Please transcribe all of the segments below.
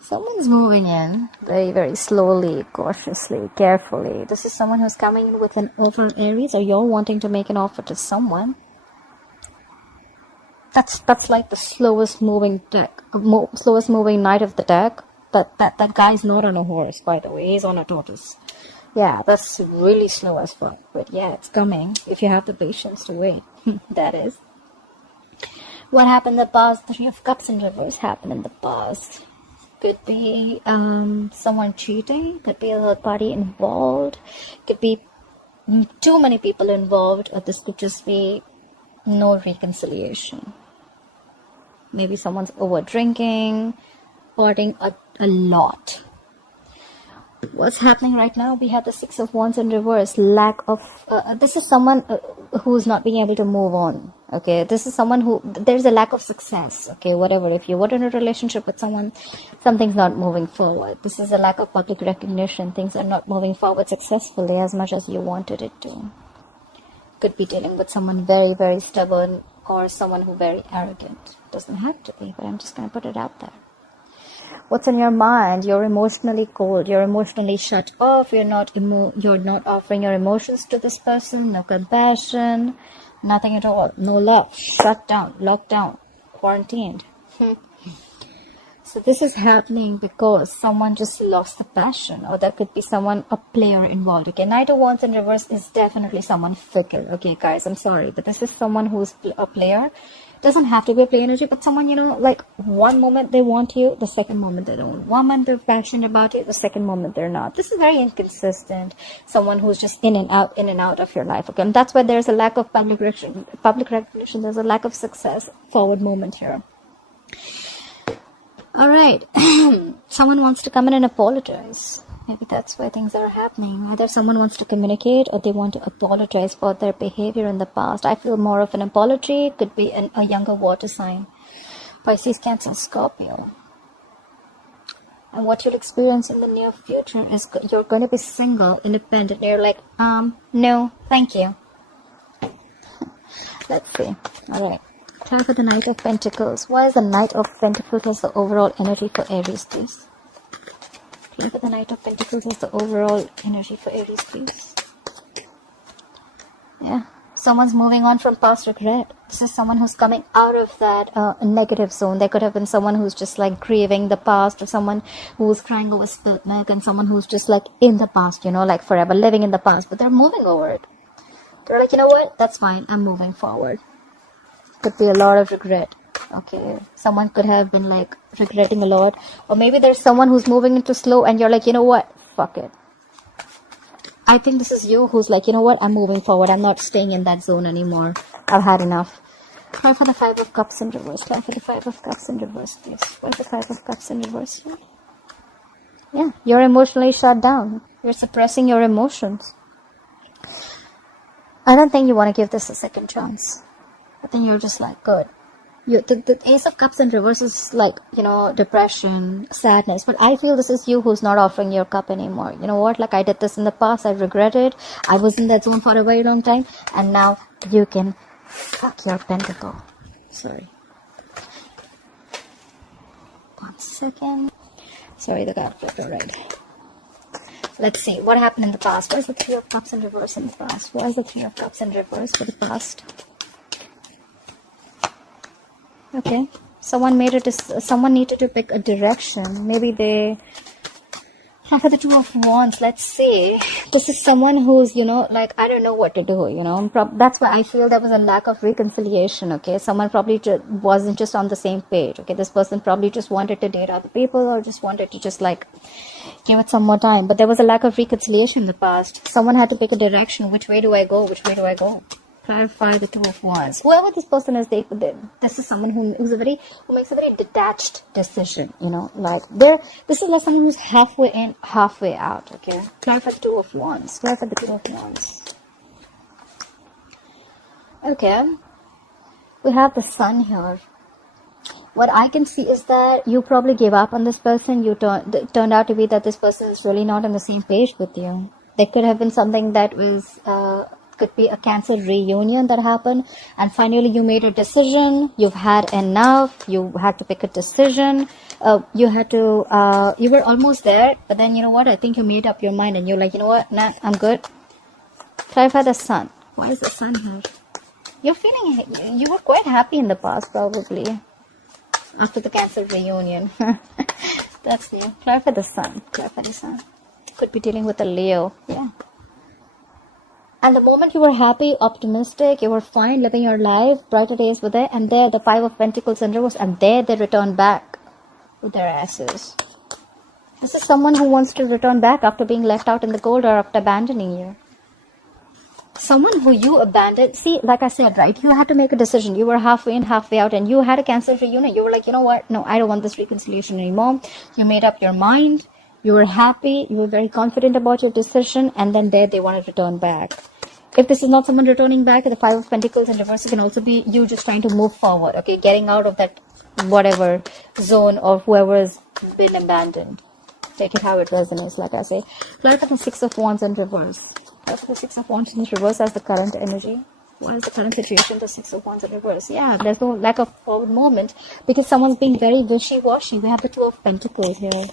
Someone's moving in very, very slowly, cautiously, carefully. This is someone who's coming in with an offer, Aries, or you're wanting to make an offer to someone. That's like the slowest moving deck, slowest moving knight of the deck. That guy's not on a horse, by the way. He's on a tortoise. Yeah, that's really slow as fuck. But yeah, it's coming if you have the patience to wait. That is. What happened in the past? The Three of Cups in reverse happened in the past. Could be someone cheating. Could be a third party involved. Could be too many people involved. Or this could just be no reconciliation. Maybe someone's over drinking, partying a lot. What's happening right now? We have the Six of Wands in reverse. Lack of this is someone who's not being able to move on. Okay, this is someone who there's a lack of success. Okay, whatever. If you were in a relationship with someone, something's not moving forward. This is a lack of public recognition. Things are not moving forward successfully as much as you wanted it to. Could be dealing with someone very, very stubborn or someone who very arrogant. Doesn't have to be, but I'm just gonna put it out there. What's in your mind? You're emotionally cold. You're emotionally shut off. You're not offering your emotions to this person. No compassion. Nothing at all. No love. Shut down. Locked down. Quarantined. So this is happening because someone just lost the passion, or there could be someone, a player involved. Okay, Knight of Wands in reverse is definitely someone fickle. Okay, guys, I'm sorry, but this is someone who's a player. Doesn't have to be a play energy, but someone, like one moment they want you, the second moment they don't. One moment they're passionate about it, the second moment they're not. This is very inconsistent. Someone who's just in and out of your life. Okay, and that's why there's a lack of public recognition. There's a lack of success. Forward moment here. All right, someone wants to come in and apologize. Maybe that's why things are happening. Either someone wants to communicate or they want to apologize for their behavior in the past. I feel more of an apology. Could be a younger water sign. Pisces, Cancer, Scorpio. And what you'll experience in the near future is you're going to be single, independent. You're like, no, thank you. Let's see. All right. Try for the Knight of Pentacles. Why is the Knight of Pentacles as the overall energy for Aries, please? Try for the Knight of Pentacles as the overall energy for Aries, please. Yeah. Someone's moving on from past regret. This is someone who's coming out of that negative zone. There could have been someone who's just like grieving the past, or someone who's crying over spilt milk, and someone who's just like in the past, like forever living in the past, but they're moving over it. They're like, you know what? That's fine. I'm moving forward. Could be a lot of regret. Okay, someone could have been like regretting a lot, or maybe there's someone who's moving into slow and you're like, you know what, fuck it. I think this is you who's like, you know what, I'm moving forward. I'm not staying in that zone anymore. I've had enough. Try for the Five of Cups in reverse. Try for the Five of Cups in reverse, please. Where's the Five of Cups in reverse here? Yeah, you're emotionally shut down. You're suppressing your emotions. I don't think you want to give this a second chance. I think you're just like, good. The Ace of Cups in reverse is like, depression, sadness. But I feel this is you who's not offering your cup anymore. You know what? Like, I did this in the past. I regret it. I was in that zone for a very long time. And now you can fuck your pentacle. Sorry. 1 second. Sorry, the card flipped alright. Let's see. What happened in the past? Why is the Three of Cups in reverse in the past? Why is the Three of Cups in reverse for the past? Okay, someone needed to pick a direction. Maybe they have the Two of Wands. Let's see. This is someone who's, like, I don't know what to do, that's why I feel there was a lack of reconciliation. Okay, someone probably wasn't just on the same page. Okay, this person probably just wanted to date other people, or just wanted to just like give it some more time. But there was a lack of reconciliation in the past. Someone had to pick a direction. Which way do I go? Which way do I go? Clarify the Two of Wands. Whoever this person is, this is someone who makes a very detached decision. Like this is like someone who's halfway in, halfway out. Okay, clarify the Two of Wands. Clarify the Two of Wands. Okay, we have the Sun here. What I can see is that you probably gave up on this person. Turned out to be that this person is really not on the same page with you. There could have been something that was. Could be a Cancer reunion that happened, and finally you made a decision. You've had enough. You had to pick a decision. You had to, you were almost there, but then you know what? I think you made up your mind and you're like, you know what? Nah, I'm good. Clarify the sun. Why is the sun here? You're feeling, you were quite happy in the past, probably. After the Cancer reunion. That's new. Clarify the sun. Clarify the sun. Could be dealing with a Leo. Yeah. And the moment you were happy, optimistic, you were fine, living your life, brighter days were there, and there the Five of Pentacles in reverse, and there they return back with their asses. This is someone who wants to return back after being left out in the cold or after abandoning you. Someone who you abandoned, see, like I said, right, you had to make a decision. You were halfway in, halfway out, and you had a Cancer reunion. You were like, you know what, no, I don't want this reconciliation anymore. You made up your mind. You were happy, you were very confident about your decision, and then there they want to return back. If this is not someone returning back, the Five of Pentacles in reverse, it can also be you just trying to move forward, okay? Getting out of that whatever zone of whoever's been abandoned. Take it how it resonates, like I say. Clarify the Six of Wands in reverse. Clarify the Six of Wands in reverse as the current energy. Why is the current situation the Six of Wands in reverse? Yeah, there's no lack of forward movement because someone's being very wishy-washy. We have the Two of Pentacles here.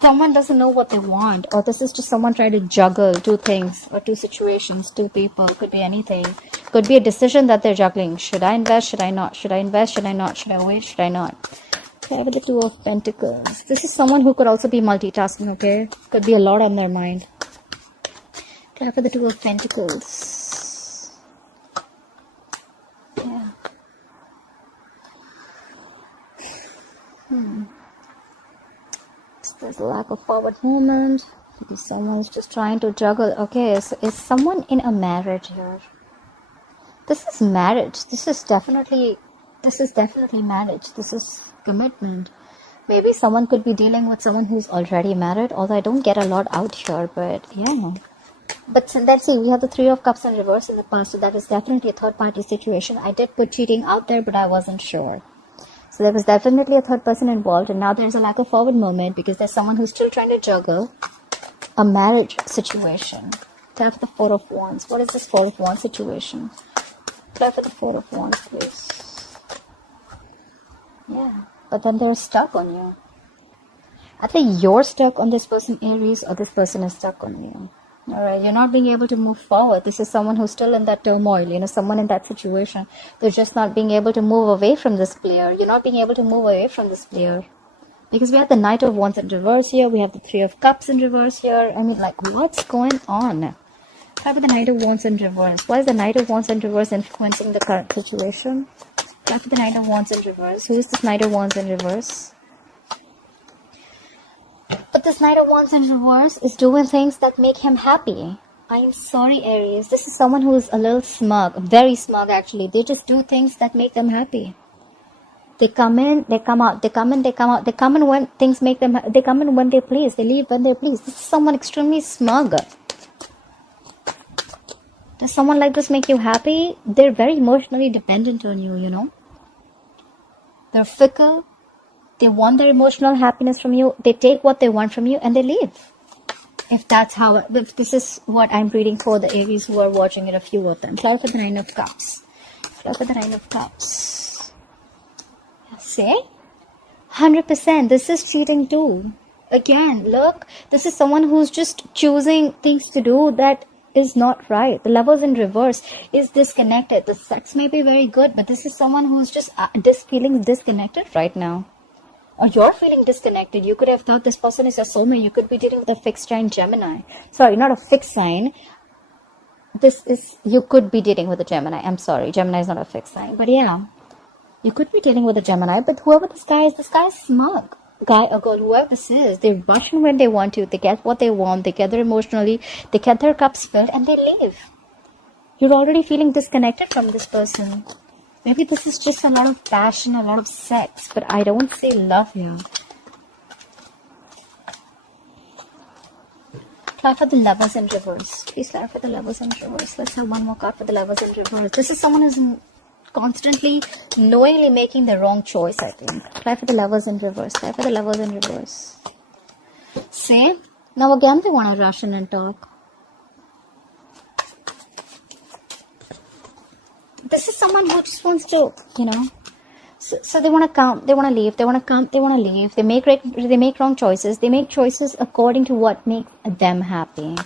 Someone doesn't know what they want, or this is just someone trying to juggle two things or two situations, two people. Could be anything. Could be a decision that they're juggling. Should I invest? Should I not? Should I invest? Should I not? Should I wait? Should I not? Okay, with the Two of Pentacles. This is someone who could also be multitasking, okay? Could be a lot on their mind. Okay, for the Two of Pentacles. Yeah. There's a lack of forward movement. Maybe someone's just trying to juggle. Okay, so is someone in a marriage here? This is marriage. This is definitely marriage. This is commitment. Maybe someone could be dealing with someone who's already married, although I don't get a lot out here, but yeah. But let's see, we have the Three of Cups in reverse in the past, so that is definitely a third party situation. I did put cheating out there, but I wasn't sure. So there was definitely a third person involved, and now there's a lack of forward movement because there's someone who's still trying to juggle a marriage situation. Tap the Four of Wands. What is this Four of Wands situation? Try for the Four of Wands, please. Yeah, but then they're stuck on you. Either you're stuck on this person, Aries, or this person is stuck on you. Alright, you're not being able to move forward. This is someone who's still in that turmoil, you know, someone in that situation. They're just not being able to move away from this player. You're not being able to move away from this player. Because we have the Knight of Wands in reverse here. We have the Three of Cups in reverse here. I mean, like, what's going on? How about the Knight of Wands in reverse? Why is the Knight of Wands in reverse influencing the current situation? How about the Knight of Wands in reverse? Who is this Knight of Wands in reverse? But this Knight of Wands in reverse is doing things that make him happy. I am sorry, Aries. This is someone who is a little smug. Very smug, actually. They just do things that make them happy. They come in, they come out. They come in, they come out. They come in when things make them... They come in when they please. They leave when they please. This is someone extremely smug. Does someone like this make you happy? They're very emotionally dependent on you, you know. They're fickle. They want their emotional happiness from you. They take what they want from you and they leave. If that's how, if this is what I'm reading for the Aries who are watching it, a few of them. Clarify the Nine of Cups. Clarify the Nine of Cups. See? 100%. This is cheating too. Again, look. This is someone who's just choosing things to do that is not right. The Lovers in reverse is disconnected. The sex may be very good, but this is someone who's just feeling disconnected right now. Or you're feeling disconnected. You could have thought this person is a soulmate. You could be dealing with a fixed sign Gemini. Sorry, not a fixed sign. You could be dealing with a Gemini. I'm sorry, Gemini is not a fixed sign. But yeah, you could be dealing with a Gemini. But whoever this guy is smug. Guy or girl, whoever this is, they rush in when they want to. They get what they want. They gather emotionally. They get their cups filled and they leave. You're already feeling disconnected from this person. Maybe this is just a lot of passion, a lot of sex, but I don't see love here. Card for the Lovers in reverse. Please card for the Lovers in reverse. Let's have one more card for the Lovers in reverse. This is someone who's constantly, knowingly making the wrong choice, I think. Card for the Lovers in reverse. Card for the Lovers in reverse. See? Now again they want to rush in and talk. This is someone who just wants to, you know, So they want to come, they want to leave, they want to come, they want to leave. They make wrong choices. They make choices according to what makes them happy.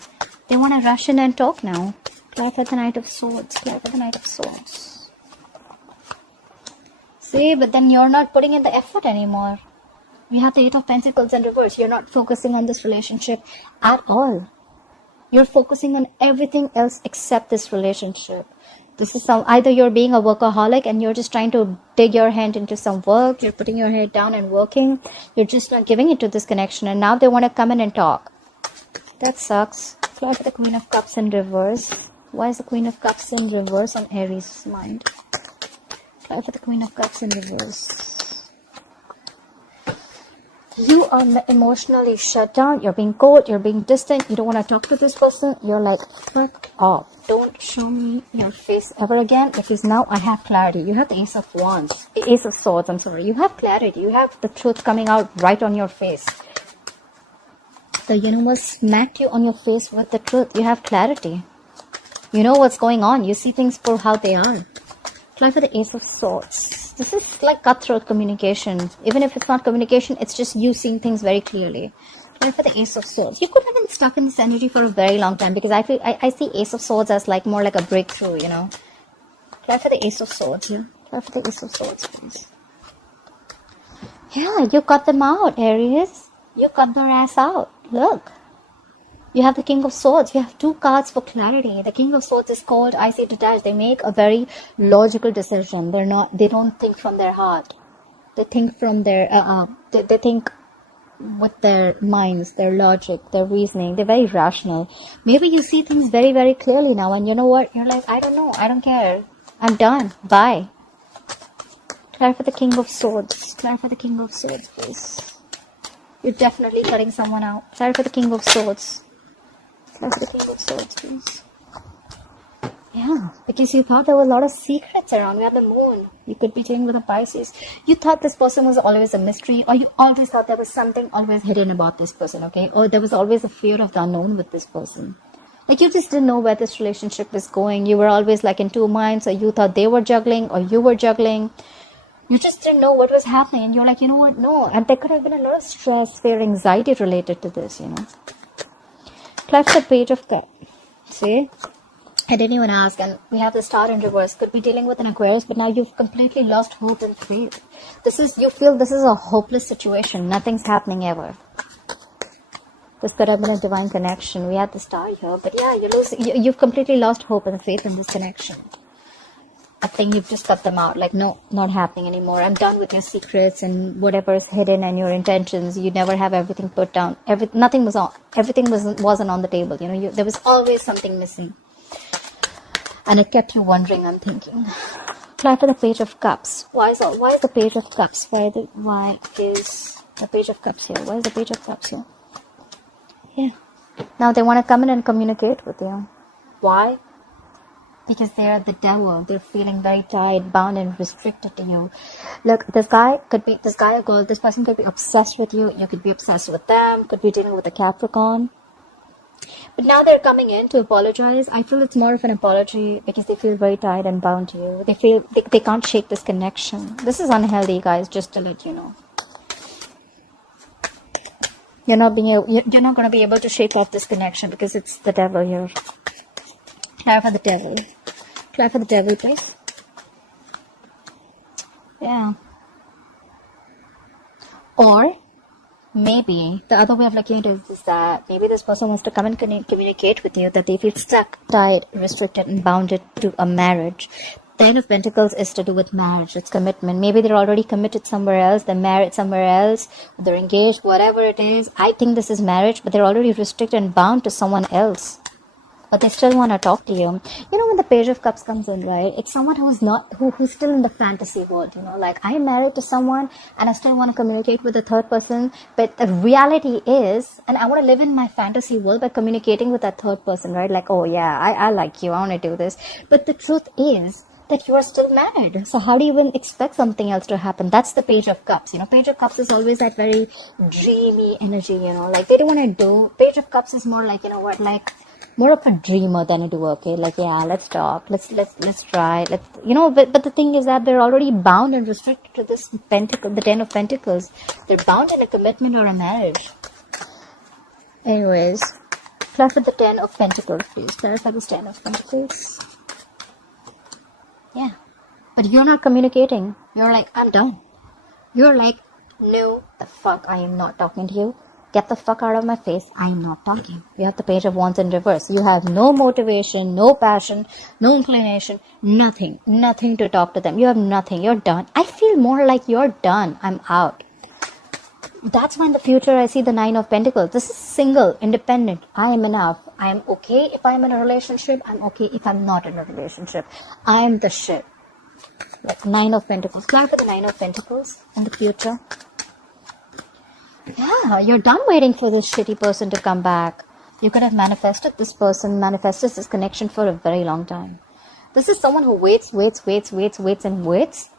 They want to rush in and talk now. Clear for the Knight of Swords. Clear for the Knight of Swords. See, but then you're not putting in the effort anymore. You have the Eight of Pentacles in reverse. You're not focusing on this relationship at all. You're focusing on everything else except this relationship. This is either you're being a workaholic and you're just trying to dig your hand into some work. You're putting your head down and working. You're just not giving it to this connection. And now they want to come in and talk. That sucks. Fly for the Queen of Cups in reverse. Why is the Queen of Cups in reverse on Aries' mind? Fly for the Queen of Cups in reverse. You are emotionally shut down. You're being cold. You're being distant. You don't want to talk to this person. You're like, fuck off. Don't show me your face ever again, because now I have clarity. You have the Ace of Wands. Ace of Swords, I'm sorry. You have clarity. You have the truth coming out right on your face. The universe smacked you on your face with the truth. You have clarity. You know what's going on. You see things for how they are. Fly for the Ace of Swords. This is like cutthroat communication. Even if it's not communication, it's just you seeing things very clearly. Fly for the Ace of Swords. You could have been stuck in this energy for a very long time, because I see Ace of Swords as like more like a breakthrough, you know. Fly for the Ace of Swords. Yeah. Fly for the Ace of Swords, please. Yeah, you cut them out, Aries. You cut their ass out. Look. You have the King of Swords. You have two cards for clarity. The King of Swords is called, I say, detached. They make a very logical decision. They don't think from their heart. They think from their, they think with their minds, their logic, their reasoning. They're very rational. Maybe you see things very, very clearly now, and you know what? You're like, I don't know. I don't care. I'm done. Bye. Try for the King of Swords. Try for the King of Swords, please. You're definitely cutting someone out. Try for the King of Swords. That's the King of Swords, please. Yeah, because you thought there were a lot of secrets around. We have the Moon. You could be dealing with a Pisces. You thought this person was always a mystery, or you always thought there was something always hidden about this person, okay? Or there was always a fear of the unknown with this person. Like, you just didn't know where this relationship was going. You were always like in two minds, or you thought they were juggling, or you were juggling. You just didn't know what was happening. And you're like, you know what? No. And there could have been a lot of stress, fear, anxiety related to this, you know. Fly for the Page of Cups. See? I didn't even ask, and we have the Star in reverse. Could be dealing with an Aquarius, but now you've completely lost hope and faith. You feel this is a hopeless situation. Nothing's happening ever. This could have been a divine connection. We had the Star here, but yeah, you've completely lost hope and faith in this connection. I think you've just cut them out. Like, no, not happening anymore. I'm done with your secrets and whatever is hidden and your intentions. You never have everything put down. Everything wasn't on the table. You know, there was always something missing, and it kept you wondering and thinking. Fly for the Page of Cups. Why is the Page of Cups? Why is the Page of Cups here? Why is the Page of Cups here? Yeah. Now they want to come in and communicate with you. Why? Because they are the devil. They're feeling very tied, bound, and restricted to you. Look, this guy or girl, this person could be obsessed with you. You could be obsessed with them. Could be dealing with a Capricorn. But now they're coming in to apologize. I feel it's more of an apology because they feel very tied and bound to you. They feel they can't shake this connection. This is unhealthy, guys, just to let you know. You're not going to be able to shake off this connection because it's the devil here. Clear for the devil. Clear for the devil, please. Yeah. Or maybe the other way of looking at it is that maybe this person wants to come and communicate with you, that they feel stuck, tied, restricted, and bounded to a marriage. The Ten of Pentacles is to do with marriage. It's commitment. Maybe they're already committed somewhere else. They're married somewhere else. They're engaged, whatever it is. I think this is marriage, but they're already restricted and bound to someone else. But they still want to talk to you. You know, when the Page of Cups comes in, right? It's someone who's still in the fantasy world, you know, like I'm married to someone and I still want to communicate with the third person. But the reality is, and I want to live in my fantasy world by communicating with that third person, right? Like, oh yeah, I like you. I want to do this. But the truth is that you are still married. So how do you even expect something else to happen? That's the Page of Cups. You know, Page of Cups is always that very dreamy energy, you know, like they don't want to do. Page of Cups is more like, you know what, like, more of a dreamer than a doer. Okay, like, yeah, let's talk, let's try, but the thing is that they're already bound and restricted to this pentacle, the 10 of Pentacles. They're bound in a commitment or a marriage. Anyways, clarify the 10 of Pentacles, please. Clarify this 10 of Pentacles. Yeah, but you're not communicating. You're like, I'm done. You're like, no, the fuck, I am not talking to you. Get the fuck out of my face. I am not talking. You have the Page of Wands in reverse. You have no motivation, no passion, no inclination, nothing. Nothing to talk to them. You have nothing. You're done. I feel more like you're done. I'm out. That's why in the future I see the 9 of Pentacles. This is single, independent. I am enough. I am okay if I'm in a relationship. I'm okay if I'm not in a relationship. I am the shit. Like 9 of Pentacles. Clarify the 9 of Pentacles in the future. Yeah, you're done waiting for this shitty person to come back. You could have manifested this person, manifested this connection for a very long time. This is someone who waits and waits.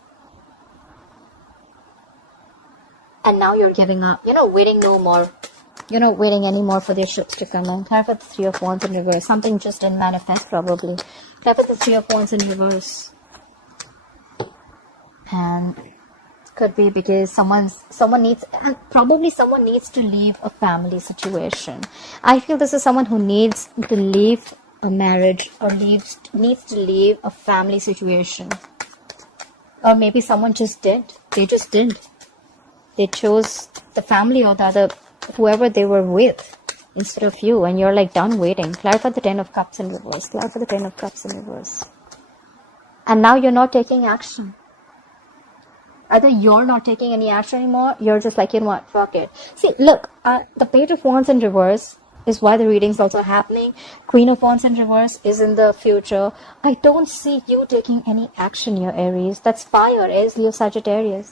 And now you're giving up. You're not waiting no more. You're not waiting anymore for their ships to come in. Clarify the 3 of Wands in reverse. Something just didn't manifest probably. Clarify the 3 of Wands in reverse. And could be because someone needs to leave a family situation. I feel this is someone who needs to leave a marriage or needs to leave a family situation. Or maybe someone just did. They just did. They chose the family or the other, whoever they were with, instead of you, and you're like done waiting. Clarify the 10 of Cups in reverse. Clarify the 10 of Cups in reverse. And now you're not taking action. Either you're not taking any action anymore, you're just like, you know what, fuck it. See, look, the Page of Wands in reverse is why the reading's also happening. Queen of Wands in reverse is in the future. I don't see you taking any action here, Aries. That's fire, Aries, Leo, Sagittarius.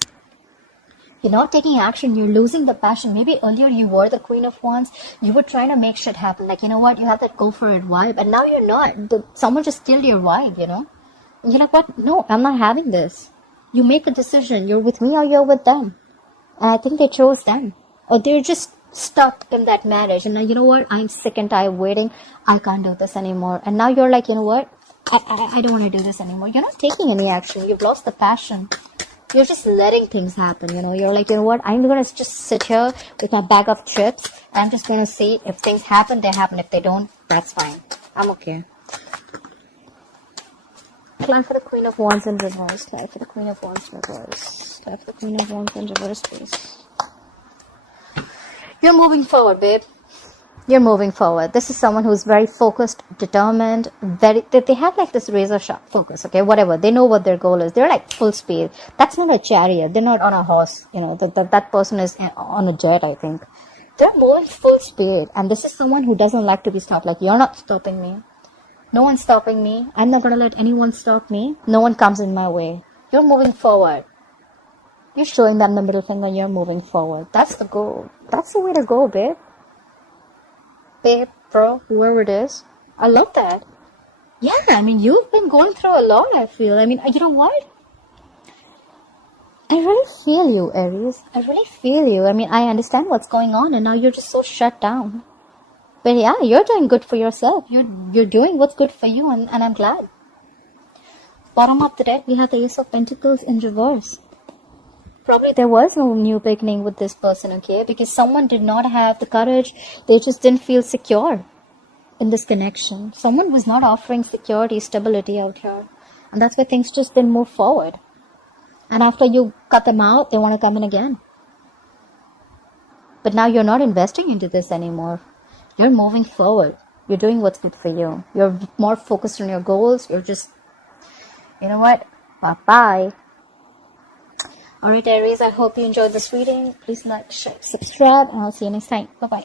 You're not taking action. You're losing the passion. Maybe earlier you were the Queen of Wands. You were trying to make shit happen. Like, you know what? You have that go for it vibe. And now you're not. Someone just killed your vibe, you know? You're like, what? No, I'm not having this. You make a decision. You're with me or you're with them. And I think they chose them. Or they're just stuck in that marriage. And now, you know what? I'm sick and tired of waiting. I can't do this anymore. And now you're like, you know what? I don't want to do this anymore. You're not taking any action. You've lost the passion. You're just letting things happen, you know. You're like, you know what, I'm going to just sit here with my bag of chips. I'm just going to see if things happen, they happen. If they don't, that's fine. I'm okay. Clarify for the Queen of Wands in reverse. Clarify for the Queen of Wands in reverse. Clarify for the Queen of Wands in reverse, please. You're moving forward, babe. You're moving forward. This is someone who's very focused, determined, they have like this razor sharp focus, okay, whatever. They know what their goal is. They're like full speed. That's not a chariot. They're not on a horse, you know, that person is on a jet, I think. They're moving full speed. And this is someone who doesn't like to be stopped. Like, you're not stopping me. No one's stopping me. I'm not going to let anyone stop me. No one comes in my way. You're moving forward. You're showing them the middle finger. You're moving forward. That's the goal. That's the way to go, babe. Babe, bro, whoever it is. I love that. Yeah, I mean, you've been going through a lot, I feel. I mean, you know what? I really feel you, Aries. I really feel you. I mean, I understand what's going on, and now you're just so shut down. But yeah, you're doing good for yourself. You're doing what's good for you, and I'm glad. Bottom of the deck, we have the Ace of Pentacles in reverse. Probably there was no new beginning with this person, okay? Because someone did not have the courage. They just didn't feel secure in this connection. Someone was not offering security, stability out here. And that's why things just didn't move forward. And after you cut them out, they want to come in again. But now you're not investing into this anymore. You're moving forward. You're doing what's good for you. You're more focused on your goals. You're just, you know what? Bye-bye. Alright, Aries, I hope you enjoyed this reading. Please like, share, subscribe, and I'll see you next time. Bye-bye.